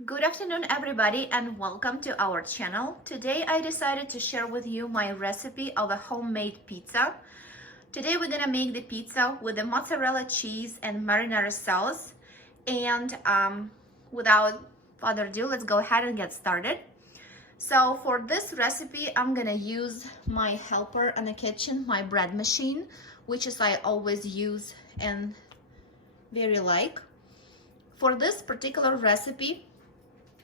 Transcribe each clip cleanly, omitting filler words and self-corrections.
Good afternoon, everybody, and welcome to our channel. Today I decided to share with you my recipe of a homemade pizza. Today we're gonna make the pizza with the mozzarella cheese and marinara sauce. And without further ado, let's go ahead and get started. So for this recipe, I'm gonna use my helper in the kitchen, my bread machine, which is I always use and very like. For this particular recipe,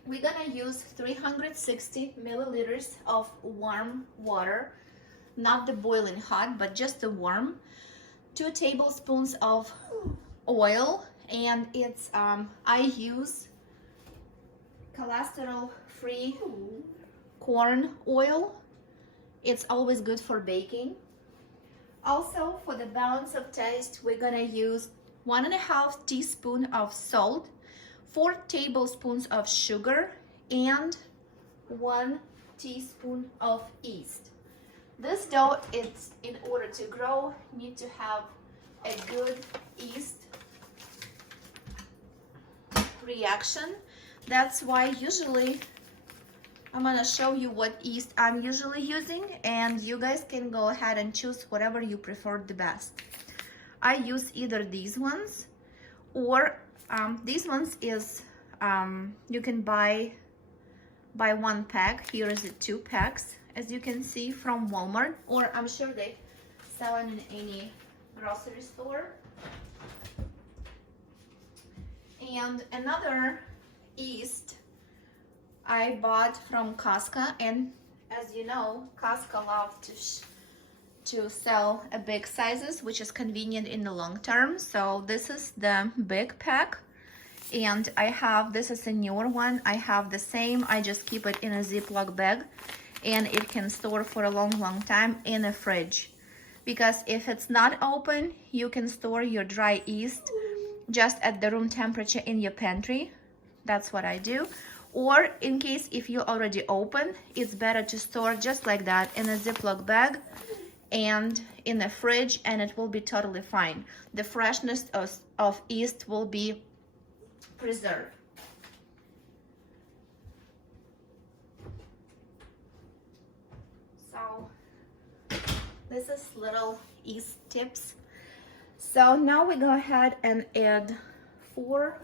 we're gonna use 360 milliliters of warm water, not the boiling hot, but just the warm. 2 tablespoons of oil, and it's I use cholesterol-free corn oil. It's always good for baking. Also, for the balance of taste, we're gonna use 1.5 teaspoon of salt, 4 tablespoons of sugar, and 1 teaspoon of yeast. This dough, it's in order to grow, need to have a good yeast reaction. That's why usually I'm gonna show you what yeast I'm usually using, and you guys can go ahead and choose whatever you prefer the best. I use either these ones or these ones is you can buy 1 pack. Here is the 2 packs, as you can see, from Walmart, or I'm sure they sell it in any grocery store. And another yeast I bought from Costco, and as you know, Costco loves to sell a big sizes, which is convenient in the long term. So this is the big pack, and I have, this is a newer one, I have the same. I just keep it in a Ziploc bag, and it can store for a long time in a fridge, because if it's not open, you can store your dry yeast just at the room temperature in your pantry. That's what I do. Or in case if you already open, it's better to store just like that in a Ziploc bag and in the fridge, and it will be totally fine. The freshness of yeast will be preserved. So this is little yeast tips. So now we go ahead and add 4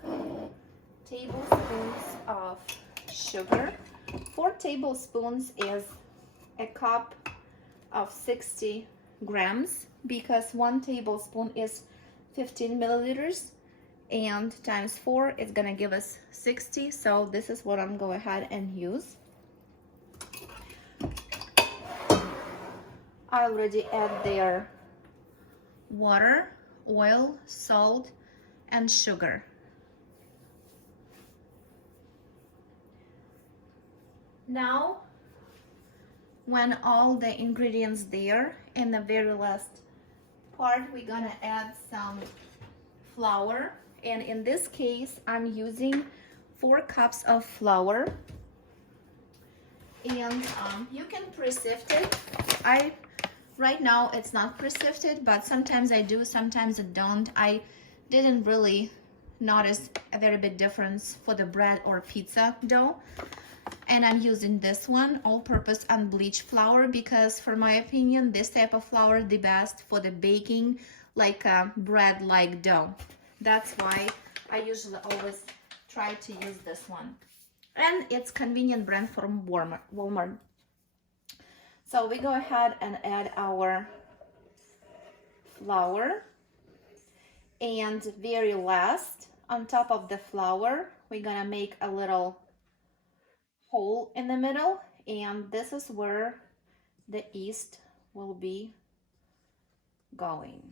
tablespoons of sugar. 4 tablespoons is a cup of 60 grams, because 1 tablespoon is 15 milliliters, and times 4 is gonna give us 60. So this is what I'm going ahead and use. I already add there water, oil, salt, and sugar. Now, when all the ingredients there, in the very last part, we're gonna add some flour, and in this case I'm using 4 cups of flour, and you can pre-sift it. Right now it's not pre-sifted, but sometimes I do, sometimes I don't. I didn't really notice a very big difference for the bread or pizza dough, and I'm using this one, all-purpose unbleached flour, because for my opinion, this type of flour the best for the baking, like a bread-like dough. That's why I usually always try to use this one, and it's convenient brand from Walmart. So we go ahead and add our flour, and very last, on top of the flour, we're gonna make a little hole in the middle, and this is where the yeast will be going.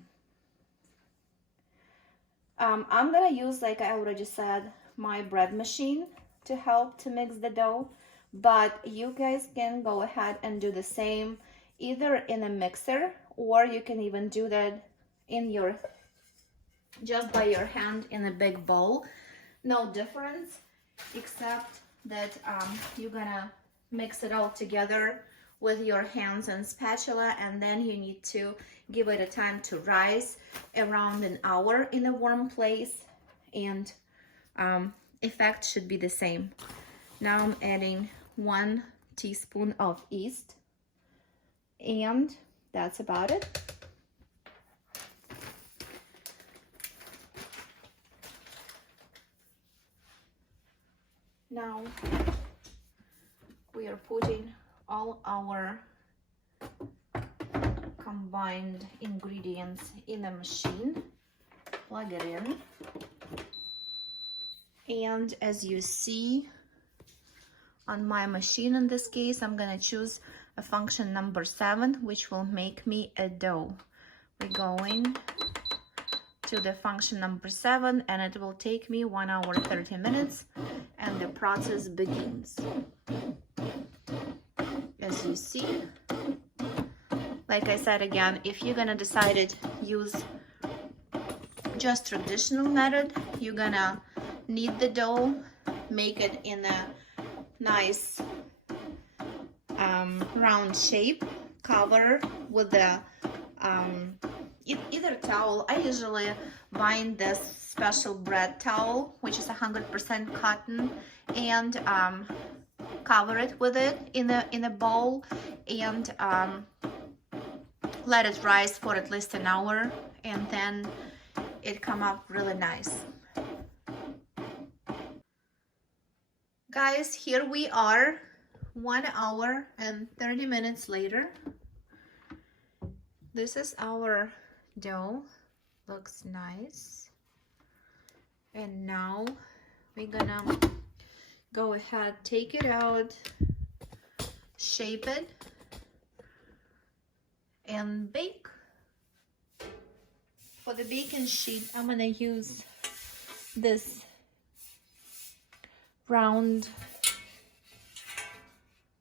I'm gonna use, like I already said, my bread machine to help to mix the dough, but you guys can go ahead and do the same, either in a mixer, or you can even do that in your, just by your hand in a big bowl. No difference, except that you're gonna mix it all together with your hands and spatula, and then you need to give it a time to rise around an hour in a warm place, and effect should be the same. Now I'm adding 1 teaspoon of yeast, and that's about it. Now we are putting all our combined ingredients in the machine. Plug it in. And as you see on my machine, in this case, I'm gonna choose a function number 7, which will make me a dough. We're going to the function number 7, and it will take me 1 hour 30 minutes, and the process begins. As you see, like I said again, if you're gonna decide to use just traditional method, you're gonna knead the dough, make it in a nice round shape, cover with the either towel. I usually bind this special bread towel, which is 100% cotton, and cover it with it in a bowl, and let it rise for at least an hour, and then it come up really nice. Guys, here we are 1 hour and 30 minutes later. This is our dough. Looks nice. And now we're gonna go ahead, take it out, shape it, and bake. For the baking sheet, I'm gonna use this round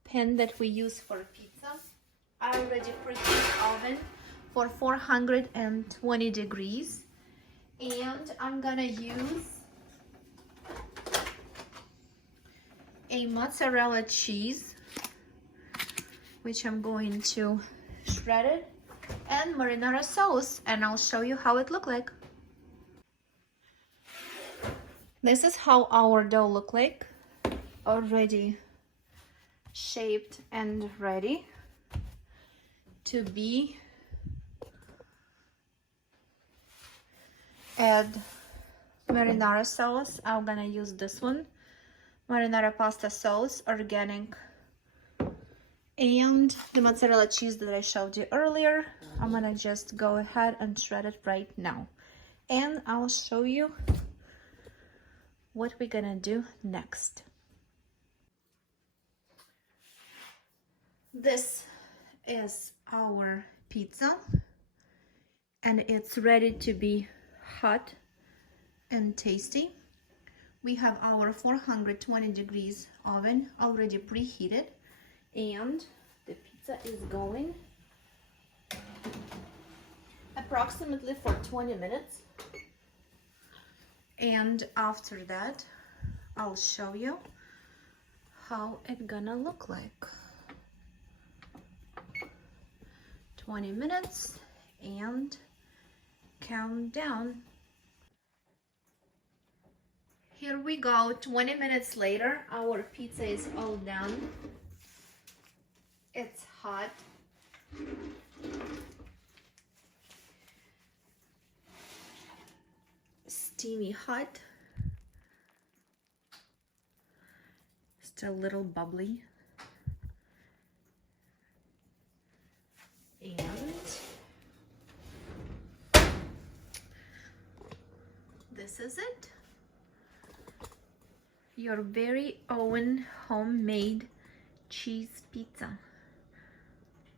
pan that we use for pizza. I already preheat oven for 420 degrees, and I'm gonna use a mozzarella cheese, which I'm going to shred it, and marinara sauce, and I'll show you how it look like. This is how our dough look like, already shaped and ready to be add marinara sauce. I'm gonna use this one, marinara pasta sauce, organic, and the mozzarella cheese that I showed you earlier. I'm gonna just go ahead and shred it right now, and I'll show you what we're gonna do next. This is our pizza, and it's ready to be hot and tasty. We have our 420 degrees oven already preheated, and the pizza is going approximately for 20 minutes. And after that, I'll show you how it's gonna look like. 20 minutes and count down. Here we go, 20 minutes later, our pizza is all done. It's hot. Steamy hot. Still a little bubbly. And this is it. Your very own homemade cheese pizza.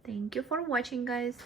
Thank you for watching, guys.